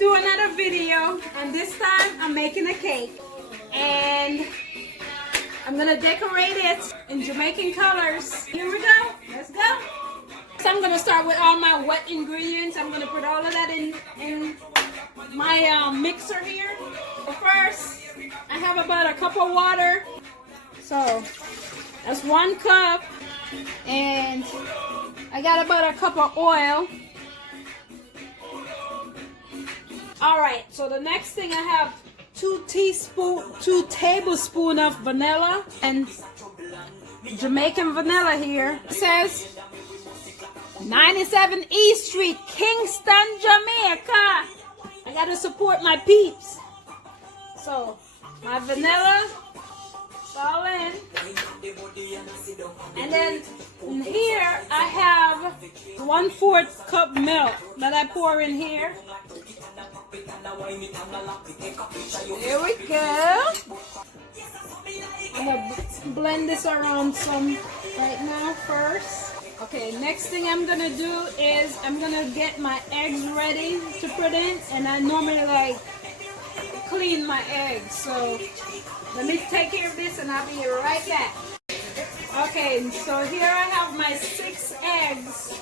do another video, and this time I'm making a cake, and I'm gonna decorate it in Jamaican colors. Here we go, let's go. So I'm gonna start with all my wet ingredients. I'm gonna put all of that in my mixer here. But first, I have about a cup of water. So that's 1 cup, and I got about a cup of oil. Alright, so the next thing I have 2 tablespoons of vanilla and Jamaican vanilla here. It says 97 East Street, Kingston, Jamaica. I gotta support my peeps. So my vanilla, it's all in. And then here I have 1/4 cup milk that I pour in here. There we go. I'm gonna blend this around some right now first. Okay, next thing I'm gonna do is I'm gonna get my eggs ready to put in, and I normally like clean my eggs. So let me take care of this and I'll be right back. Okay, so here I have my 6 eggs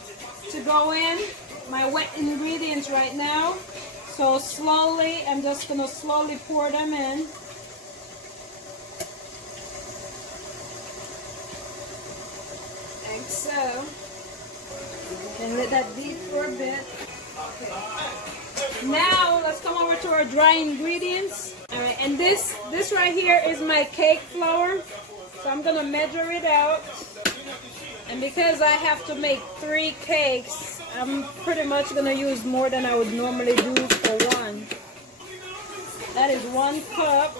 to go in, my wet ingredients right now. So slowly, I'm just gonna slowly pour them in. Like so. And let that beat for a bit. Okay. Now let's come over to our dry ingredients. Alright, and this right here is my cake flour. So I'm gonna measure it out. And because I have to make 3 cakes, I'm pretty much gonna use more than I would normally do for one. That is 1 cup.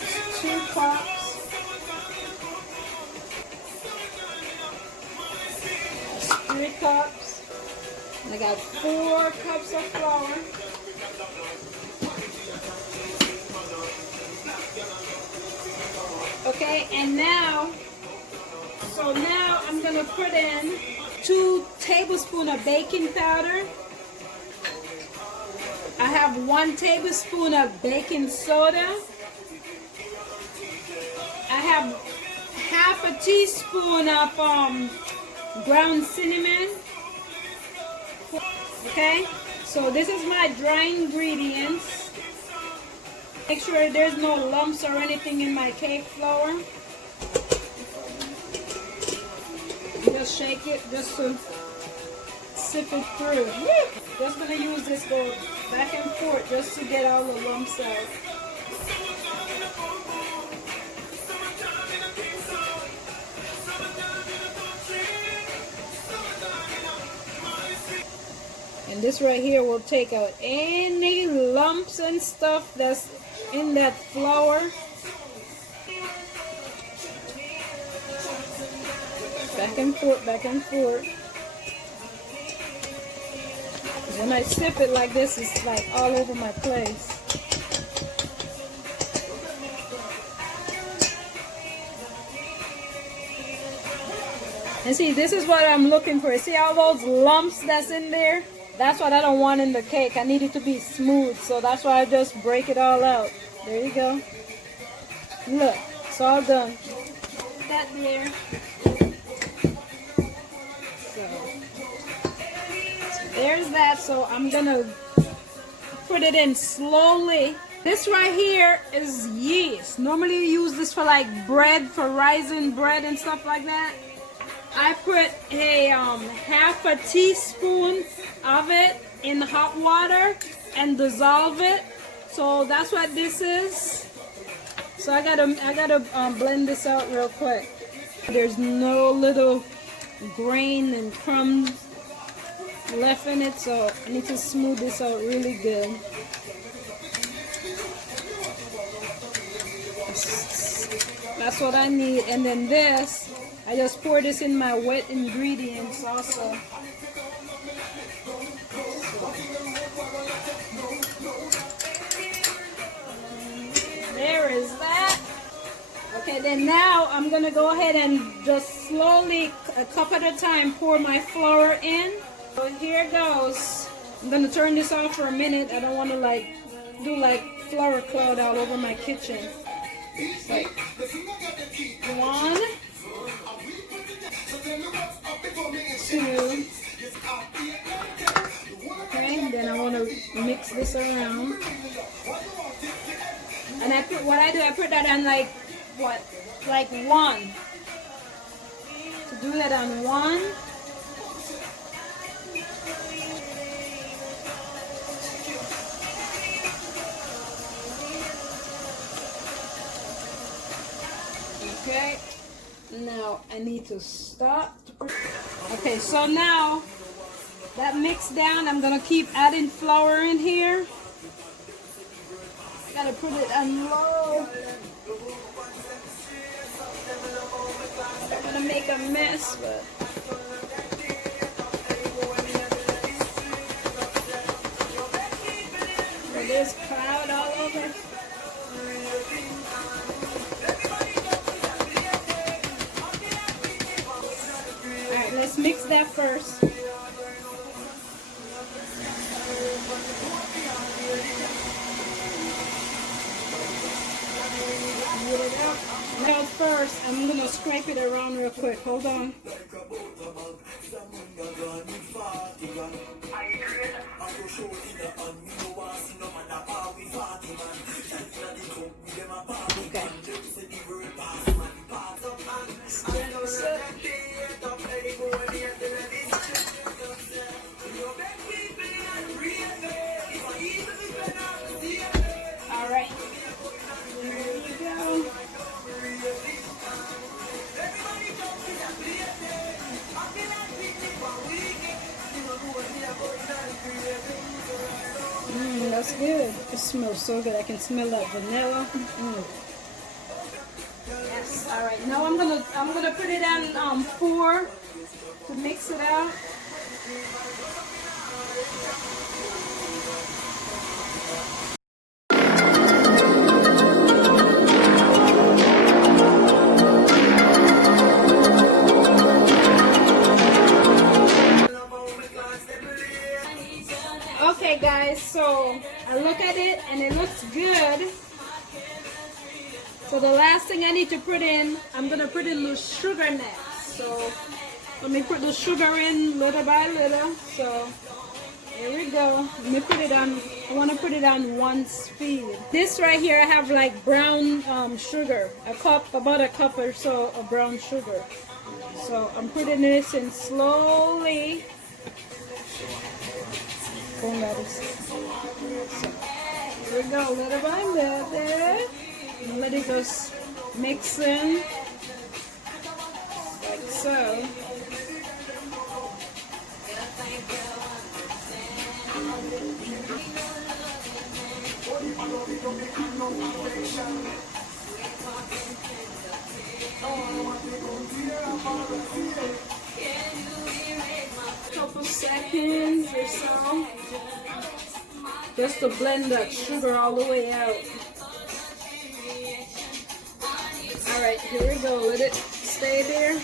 That's 2 cups. That's 3 cups. And I got 4 cups of flour. Okay, and now I'm gonna put in 2 tablespoons of baking powder. I have 1 tablespoon of baking soda. I have half a teaspoon of ground cinnamon. Okay, so this is my dry ingredients. Make sure there's no lumps or anything in my cake flour. Just shake it just to sip it through. Just gonna use this, go back and forth just to get all the lumps out. And this right here will take out any lumps and stuff that's in that flour. Back and forth, back and forth. When I sip it like this, it's like all over my place. And see, this is what I'm looking for. See all those lumps that's in there? That's what I don't want in the cake. I need it to be smooth, so that's why I just break it all out. There you go. Look, it's all done. Put that there. So there's that. So I'm gonna put it in slowly. This right here is yeast. Normally you use this for like bread, for rising bread and stuff like that. I put a half a teaspoon of it in hot water and dissolve it. So that's what this is. So I gotta blend this out real quick. There's no little grain and crumbs left in it, so I need to smooth this out really good. That's what I need. And then this, I just pour this in my wet ingredients also. There is that. Okay, then now I'm gonna go ahead and just slowly, a cup at a time, pour my flour in. So here goes. I'm gonna turn this off for a minute. I don't want to like do like flour cloud all over my kitchen. It's like 1, 2. Okay, then I want to mix this around. And I put I put that on like what? Like 1. To do that on 1. Okay, now I need to stop. Okay, so now that mixed down, I'm gonna keep adding flour in here. Gotta put it on low. I'm gonna make a mess, but there's cloud all over. Alright, let's mix that first. Now first, I'm gonna scrape it around real quick. Hold on. Okay. All right. There you go. That's good. It smells so good. I can smell that vanilla. Yes. All right. Now I'm gonna put it on 4 to mix it out. Okay guys, so I look at it and it looks good. So the last thing I need to put in, I'm gonna put in the sugar next. So let me put the sugar in little by little. So here we go. Let me put it on, I wanna put it on 1 speed. This right here, I have like brown sugar, about a cup or so of brown sugar. So I'm putting this in slowly. So here we go, little by little. And let it just mix in, like so. Couple seconds or so, just to blend that sugar all the way out. All right, here we go. Let it stay there.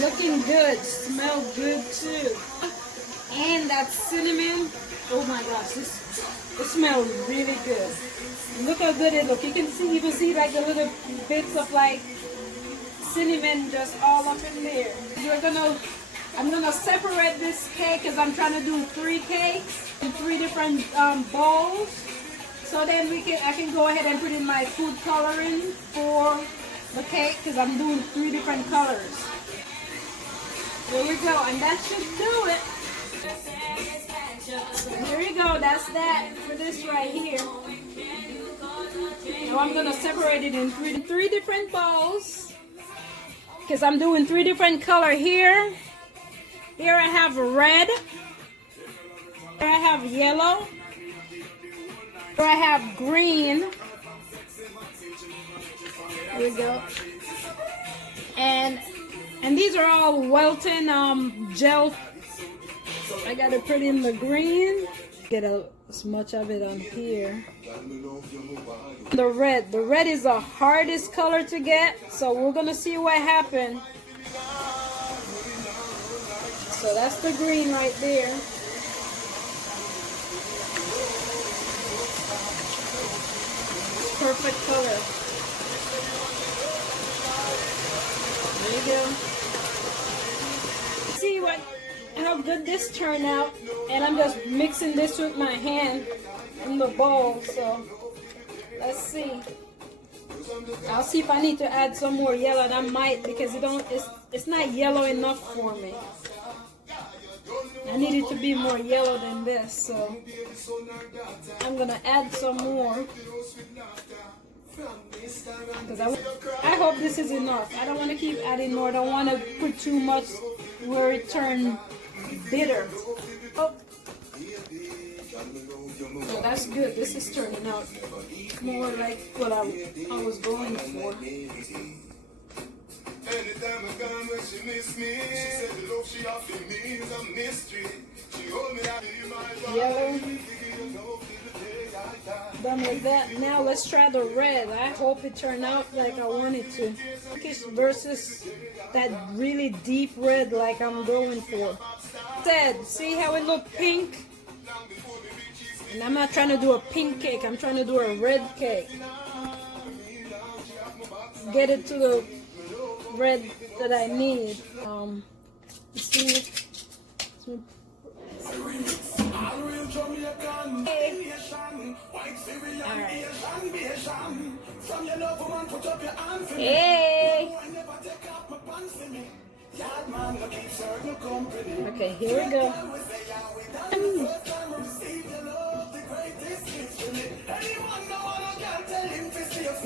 Looking good, smell good too. And that cinnamon, oh my gosh, it smells really good. Look how good it looks. You can see like the little bits of like cinnamon just all up in there. I'm gonna separate this cake because I'm trying to do 3 cakes in 3 different bowls. So then I can go ahead and put in my food coloring for the cake because I'm doing 3 different colors. There we go, and that should do it. So here we go, that's that for this right here. Now I'm gonna separate it in 3 different bowls because I'm doing 3 different color here. Here I have red. Here I have yellow. Here I have green. Here we go. And these are all Welton gel. I gotta put in the green. Get as much of it on here. The red is the hardest color to get, so we're gonna see what happens. So that's the green right there. Perfect color. There you go. See how good this turned out, and I'm just mixing this with my hand in the bowl. So let's see. I'll see if I need to add some more yellow, and I might, because it's not yellow enough for me. I need it to be more yellow than this, so I'm gonna add some more. Because I hope this is enough. I don't want to keep adding more. I don't want to put too much where it turns bitter. Oh. So that's good. This is turning out more like what I was going for. Anytime I gone when she miss me, she said the love she offered me is a mystery. She hold me like my yellow. Done with that. Now let's try the red. I hope it turned out like I wanted to. Versus that really deep red like I'm going for. See how it look pink? And I'm not trying to do a pink cake. I'm trying to do a red cake. Get it to the red that I need. See. Alright. Hey. Okay, here we go.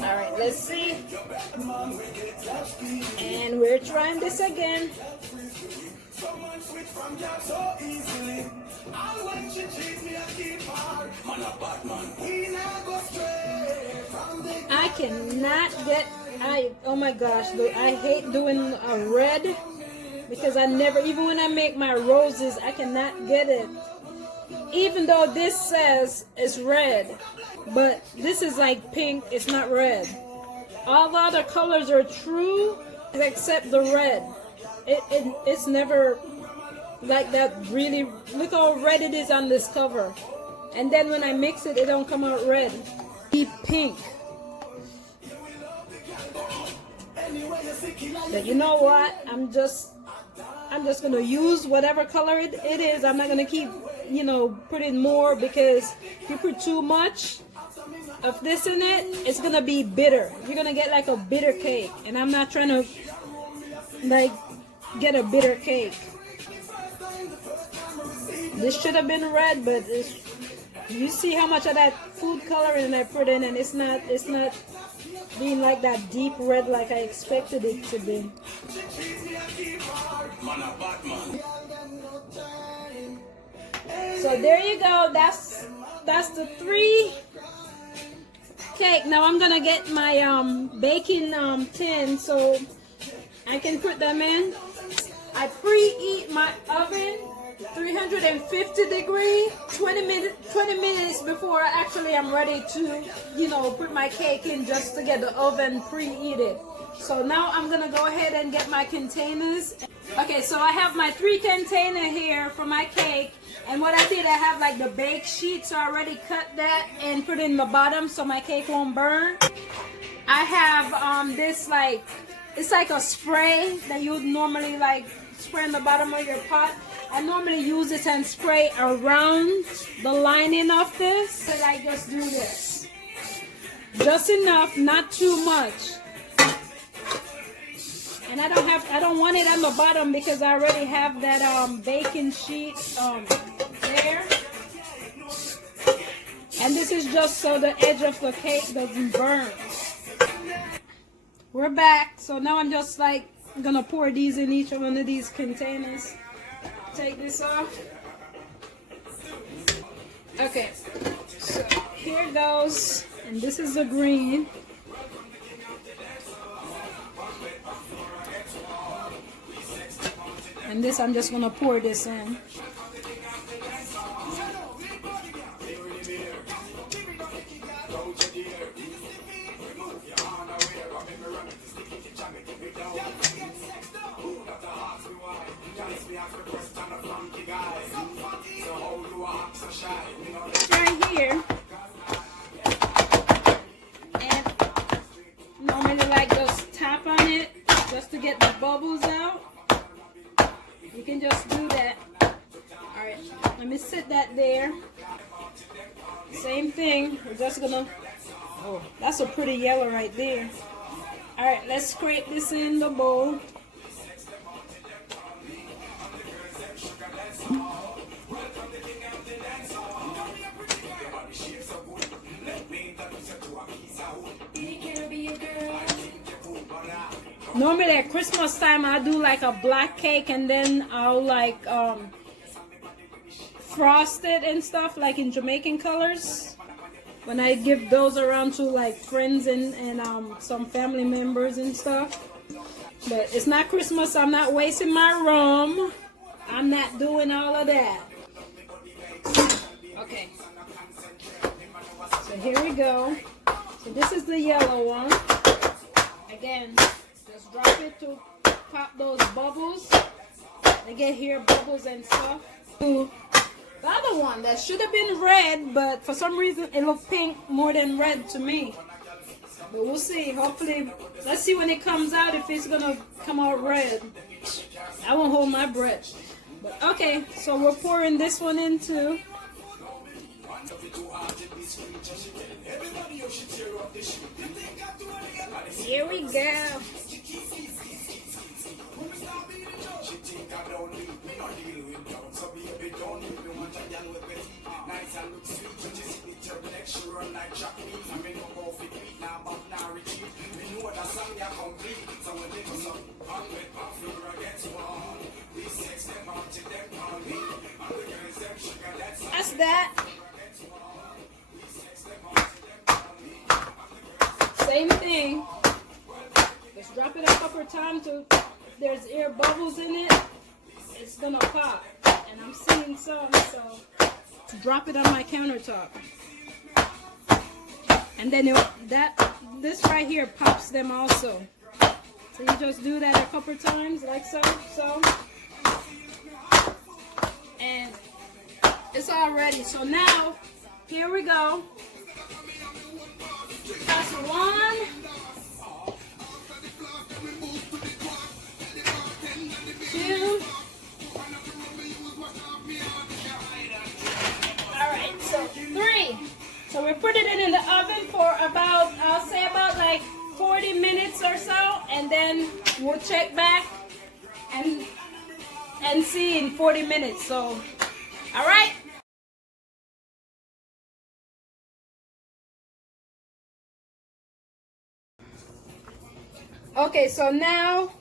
Alright, let's see. And we're trying this again. I cannot get, oh my gosh, I hate doing a red because I never, even when I make my roses, I cannot get it. Even though this says it's red, but this is like pink, it's not red. All the other colors are true except the red. It's never like that. Really, look how red it is on this cover, and then when I mix it, it don't come out red. Deep pink. But you know what? I'm just gonna use whatever color it is. I'm not gonna keep, putting more, because if you put too much of this in it, it's gonna be bitter. You're gonna get like a bitter cake, and I'm not trying to like get a bitter cake. This should have been red, but you see how much of that food coloring I put in, and it's not being like that deep red like I expected it to be. So there you go. That's the 3 cake. Now I'm gonna get my baking tin so I can put them in. I preheat my oven 350 degrees 20 minutes before actually I'm ready to put my cake in, just to get the oven preheated. So now I'm gonna go ahead and get my containers. Okay, so I have my 3 container here for my cake, and what I did, I have like the bake sheet, so I already cut that and put it in the bottom so my cake won't burn. I have this it's like a spray that you would normally like spray in the bottom of your pot. I normally use this and spray around the lining of this. But I just do this. Just enough, not too much. And I don't want it on the bottom because I already have that baking sheet there. And this is just so the edge of the cake doesn't burn. We're back. So now I'm just gonna pour these in each one of these containers. Take this off. Okay, so here goes, and this is the green. And this, I'm just gonna pour this in. Right here, and normally like just tap on it just to get the bubbles out. You can just do that. All right, let me set that there. Same thing, we're just gonna, oh, that's a pretty yellow right there. All right, let's scrape this in the bowl. Normally at Christmas time I do like a black cake and then I'll like frost it and stuff like in Jamaican colors when I give those around to like friends and some family members and stuff. But it's not Christmas, I'm not wasting my rum. I'm not doing all of that. Okay, so here we go. So this is the yellow one. Again, just drop it to pop those bubbles. I get here bubbles and stuff. Ooh. The other one that should have been red, but for some reason it looked pink more than red to me. But we'll see. Hopefully, let's see when it comes out if it's gonna come out red. I won't hold my breath. But okay, so we're pouring this one in too. Here we go. That's that. Same thing. Just drop it a couple of times till there's air bubbles in it. It's gonna pop. And I'm seeing some, so drop it on my countertop. And then this right here pops them also. So you just do that a couple of times, like so. And it's all ready. So now, here we go. That's one. Two. Alright, so three. So we put it in the oven for about, I'll say about like 40 minutes or so, and then we'll check back and see in 40 minutes. So, alright. Okay, so now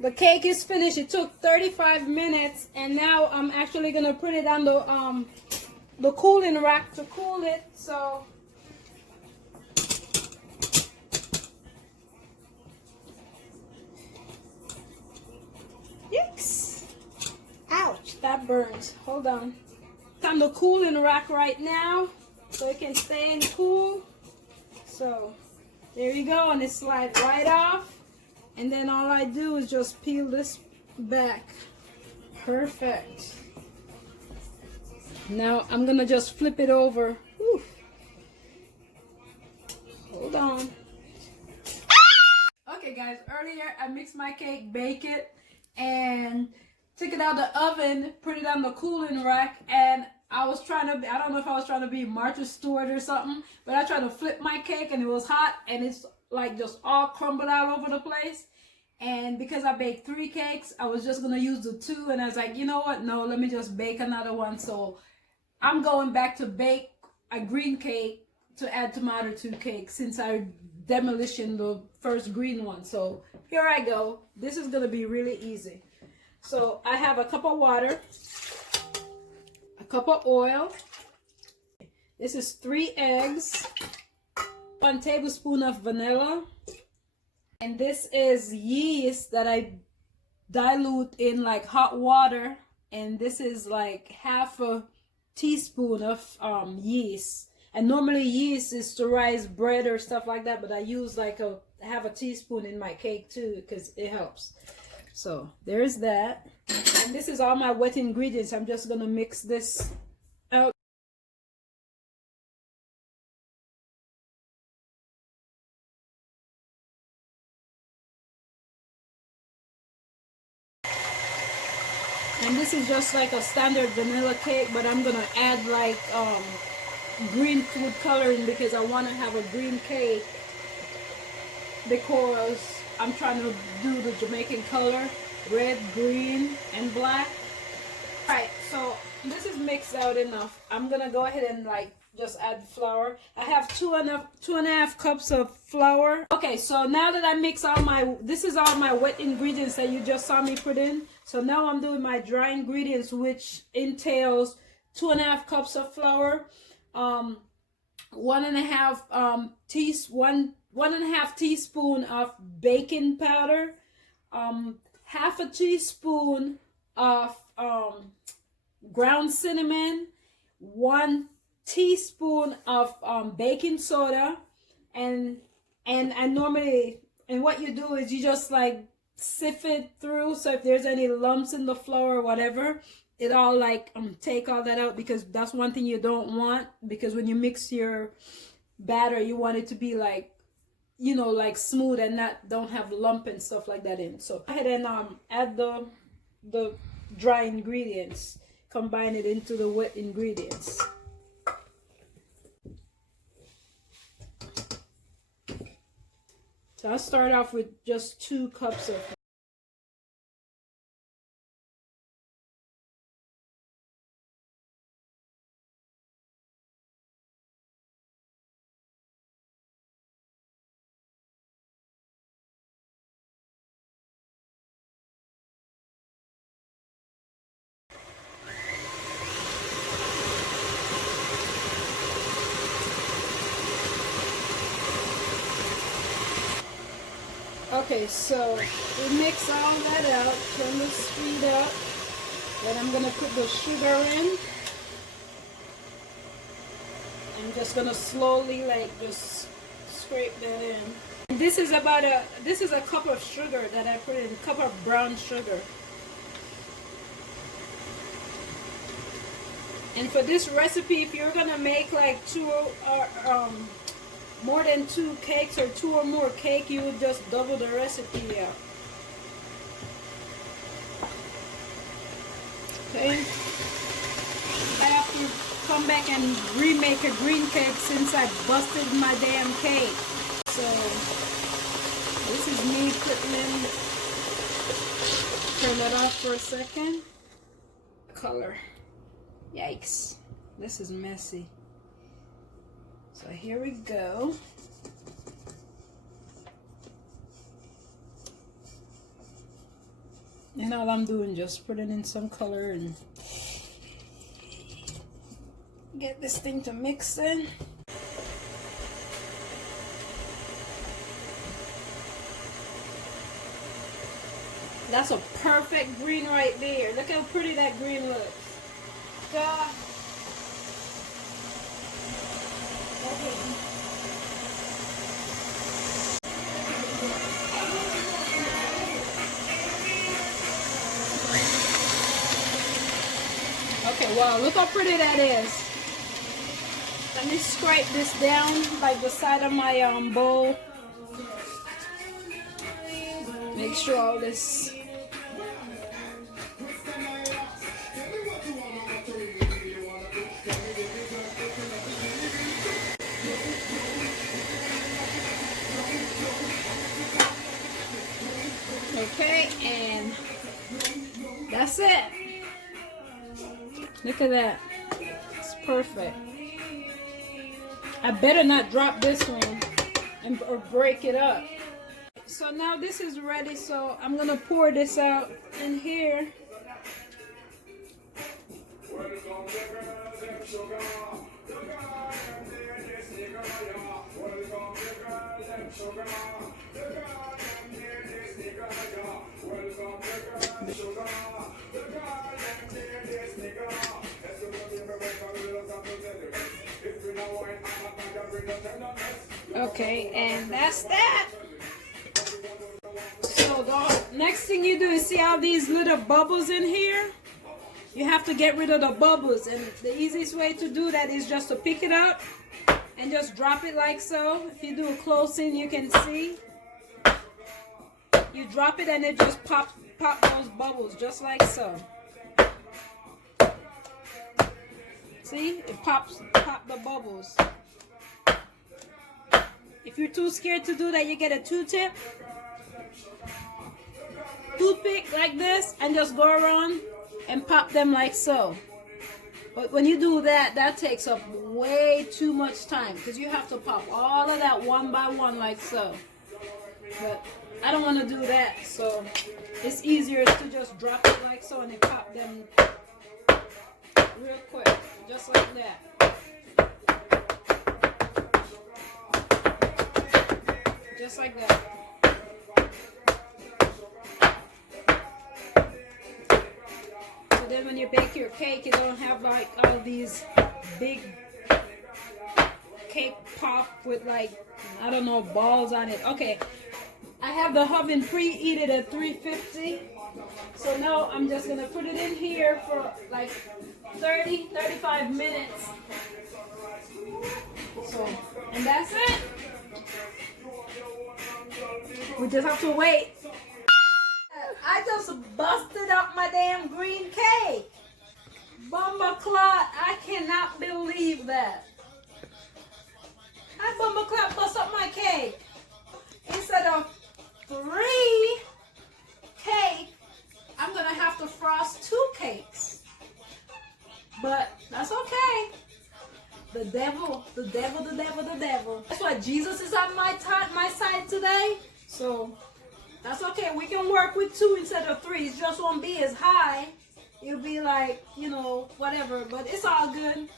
the cake is finished. It took 35 minutes, and now I'm actually gonna put it on the cooling rack to cool it. So yikes! Ouch! That burns. Hold on. It's on the cooling rack right now, so it can stay in cool. So there you go, and it slides right off. And then all I do is just peel this back. Perfect. Now I'm gonna just flip it over. Whew. Hold on. Okay guys, earlier I mixed my cake, bake it, and took it out of the oven, put it on the cooling rack, and I was trying to, I don't know if I was trying to be Martha Stewart or something, but I tried to flip my cake and it was hot and it's like just all crumbled out over the place. And because I baked 3 cakes, I was just gonna use the 2, and I was like, you know what, no, let me just bake another one. So I'm going back to bake a green cake to add to my other 2 cakes since I demolished the first green one. So here I go. This is gonna be really easy. So I have a cup of water, a cup of oil. This is 3 eggs, 1 tablespoon of vanilla, and this is yeast that I dilute in like hot water, and this is like half a teaspoon of yeast. And normally yeast is to rise bread or stuff like that, but I use like have a teaspoon in my cake too because it helps. So there's that. And this is all my wet ingredients. I'm just gonna mix this out. And this is just like a standard vanilla cake, but I'm gonna add like green food coloring because I want to have a green cake, because I'm trying to do the Jamaican color, red, green, and black. Alright, so this is mixed out enough. I'm gonna go ahead and like just add flour. I have two and a half cups of flour. Okay, so now that I mix all my, this is all my wet ingredients that you just saw me put in. So now I'm doing my dry ingredients, which entails 2.5 cups of flour, 1.5 teaspoon of baking powder, half a teaspoon of ground cinnamon, 1 teaspoon of baking soda, and normally, and what you do is you just like sift it through, so if there's any lumps in the flour or whatever, it all like take all that out, because that's one thing you don't want, because when you mix your batter you want it to be like, you know, like smooth and don't have lump and stuff like that in. So go ahead and add the dry ingredients, combine it into the wet ingredients. So I'll start off with just 2 cups of Okay, so we mix all that out, turn the speed up, then I'm gonna put the sugar in. I'm just gonna slowly like just scrape that in. And this is a cup of sugar that I put in, a cup of brown sugar. And for this recipe, if you're gonna make like more than 2 cakes or 2 or more cake, you would just double the recipe out. Okay, I have to come back and remake a green cake since I busted my damn cake. So this is me putting in, turn that off for a second. Color, yikes, this is messy. So here we go. And all I'm doing, just putting in some color and get this thing to mix in. That's a perfect green right there. Look how pretty that green looks. God. Okay, wow, look how pretty that is. Let me scrape this down like the side of my bowl. Make sure all this. Okay, and that's it. Look at that. It's perfect. I better not drop this one or break it up. So now this is ready, so I'm gonna pour this out in here. Okay, and that's that. So So the next thing you do is see all these little bubbles in here? You have to get rid of the bubbles, and the easiest way to do that is just to pick it up and just drop it like so. If you do a close in, you can see. You drop it and it just pop those bubbles just like so. See? It pop the bubbles. If you're too scared to do that, you get a toothpick like this and just go around and pop them like so. But when you do that, that takes up way too much time because you have to pop all of that one by one like so. But I don't want to do that, so it's easier to just drop it like so and then pop them real quick, just like that. Just like that. So then when you bake your cake, you don't have like all these big cake pop with like, I don't know, balls on it. Okay, I have the oven preheated at 350. So now I'm just gonna put it in here for like 35 minutes. So, and that's it. We just have to wait. I just busted up my damn green cake. Bumba clot, I cannot believe that. I bumba clot bust up my cake. Instead of 3 cake, I'm gonna have to frost 2 cakes. But that's okay. The devil. That's why Jesus is on my side today. So that's okay. We can work with 2 instead of 3. It just won't be as high. It'll be like, you know, whatever. But it's all good.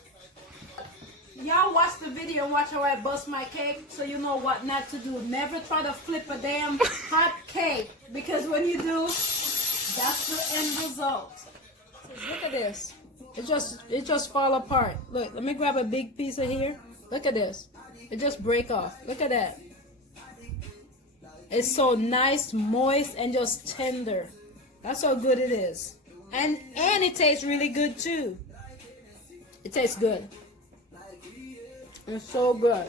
Y'all watch the video and watch how I bust my cake so you know what not to do. Never try to flip a damn hot cake. Because when you do, that's the end result. So look at this. It just fall apart. Look, let me grab a big piece of here. Look at this. It just break off. Look at that. It's so nice, moist, and just tender. That's how good it is. And it tastes really good too. It tastes good. It's so good.